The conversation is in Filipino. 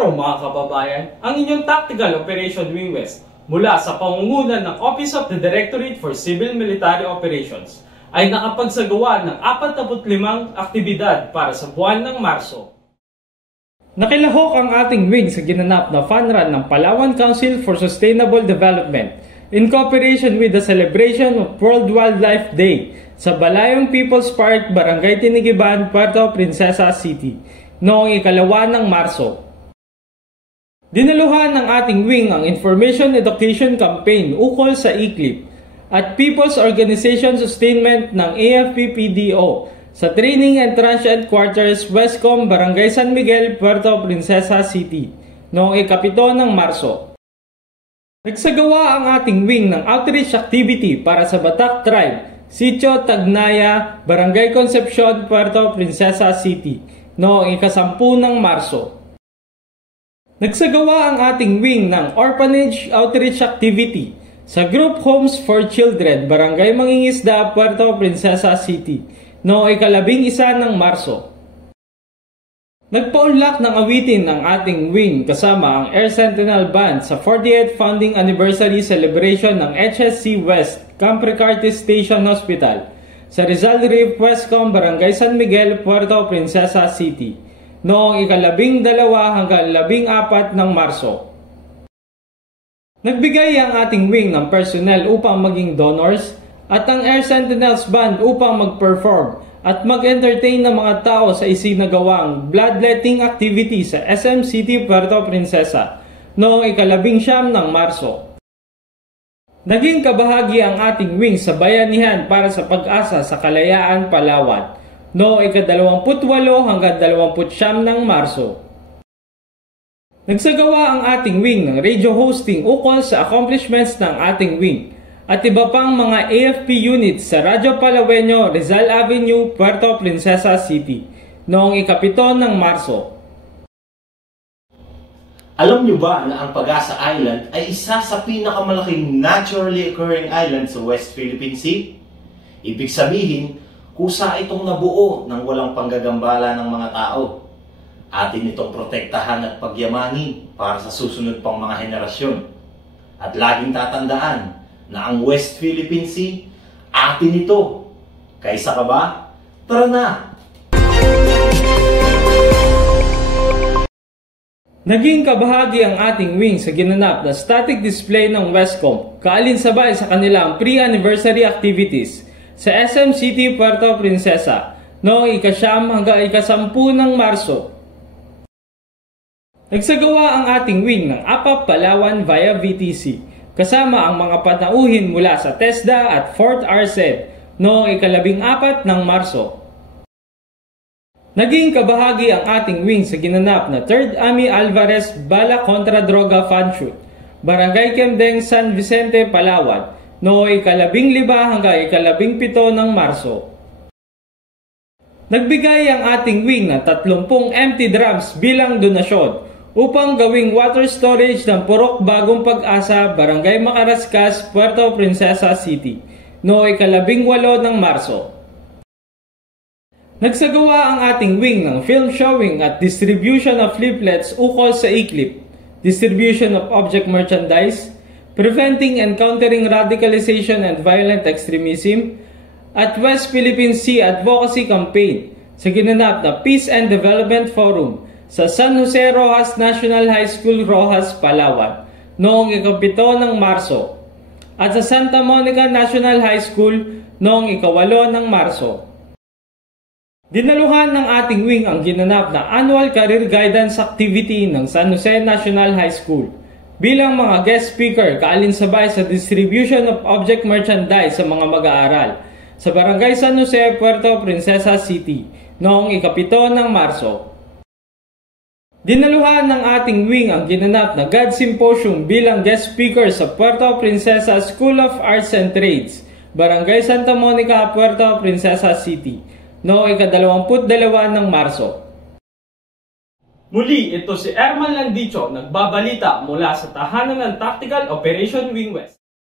araw mga kababayan, ang inyong Tactical Operation Wing West mula sa pangunguna ng Office of the Directorate for Civil Military Operations ay nakapagsagawa ng 45 aktibidad para sa buwan ng Marso. Nakilahok ang ating wing sa ginanap na fun run ng Palawan Council for Sustainable Development in cooperation with the celebration of World Wildlife Day sa Balayong People's Park, Barangay Tinigiban, Puerto Princesa City noong 2 ng Marso. Dinaluhan ng ating wing ang Information Education Campaign ukol sa ICLIP at People's Organization Sustainment ng AFP-PDO sa Training and Transient Quarters, Westcom, Barangay San Miguel, Puerto Princesa City noong 7 ng Marso. Nagsagawa ang ating wing ng outreach activity para sa Batak Tribe, Sitio Tagnaya, Barangay Concepcion, Puerto Princesa City noong 10 ng Marso. Nagsagawa ang ating wing ng orphanage outreach activity sa Group Homes for Children, Barangay Mangingisda, Puerto Princesa City noong 11 ng Marso. Nagpaunlak ng awitin ng ating wing kasama ang Air Sentinel Band sa 48th Founding Anniversary Celebration ng HSC West, Camp Recartes Station Hospital sa Rizal Reef, Westcom, Barangay San Miguel, Puerto Princesa City noong 12 hanggang 14 ng Marso. Nagbigay ang ating wing ng personnel upang maging donors at ang Air Sentinels Band upang mag-perform at mag-entertain ng mga tao sa isinagawang bloodletting activity sa SM City, Puerto Princesa noong 19 ng Marso. Naging kabahagi ang ating wing sa bayanihan para sa pag-asa sa Kalayaan, Palawan noong 28 hanggang 29 ng Marso. Nagsagawa ang ating wing ng radio hosting ukol sa accomplishments ng ating wing at iba pang mga AFP units sa Radyo Palaweño, Rizal Avenue, Puerto Princesa City noong 7 ng Marso. Alam nyo ba na ang Pag-asa Island ay isa sa pinakamalaking naturally occurring island sa West Philippine Sea? Ibig sabihin, kusa itong nabuo ng walang panggagambala ng mga tao. Atin itong protektahan at pagyamanin para sa susunod pang mga henerasyon. At laging tatandaan na ang West Philippine Sea, atin ito. Kaisa ka ba? Tara na! Naging kabahagi ang ating wing sa ginanap na static display ng Westcom kaalinsabay sa kanilang pre-anniversary activities sa SM City, Puerto Princesa noong 9 hanggang 10 ng Marso. Nagsagawa ang ating wing ng APAP Palawan via VTC kasama ang mga panauhin mula sa TESDA at Fort Arced noong 14 ng Marso. Naging kabahagi ang ating wing sa ginanap na 3rd Army Alvarez Bala Contra Droga Fun Shoot, Barangay Kemdeng, San Vicente, Palawan, noong 15 hanggang 17 ng Marso. Nagbigay ang ating wing ng 30 empty drums bilang donasyon upang gawing water storage ng Purok Bagong Pag-asa, Barangay Macarascas, Puerto Princesa City, noong 18 ng Marso. Nagsagawa ang ating wing ng film showing at distribution of leaflets ukol sa ICLIP, distribution of object merchandise, preventing and countering radicalization and violent extremism, at West Philippine Sea Advocacy Campaign sa ginanap na Peace and Development Forum sa San Jose Rojas National High School, Rojas, Palawan, noong 7 ng Marso, at sa Santa Monica National High School noong 8 ng Marso. Dinaluhan ng ating wing ang ginanap na Annual Career Guidance Activity ng San Jose National High School bilang mga guest speaker kaalinsabay sa distribution of object merchandise sa mga mag-aaral sa Barangay San Jose, Puerto Princesa City noong 7 ng Marso. Dinaluhan ng ating wing ang ginanap na God Symposium bilang guest speaker sa Puerto Princesa School of Arts and Trades, Barangay Santa Monica, Puerto Princesa City noong 22 ng Marso. Muli, ito si Erman Landicho, nagbabalita mula sa tahanan ng Tactical Operation Wing West.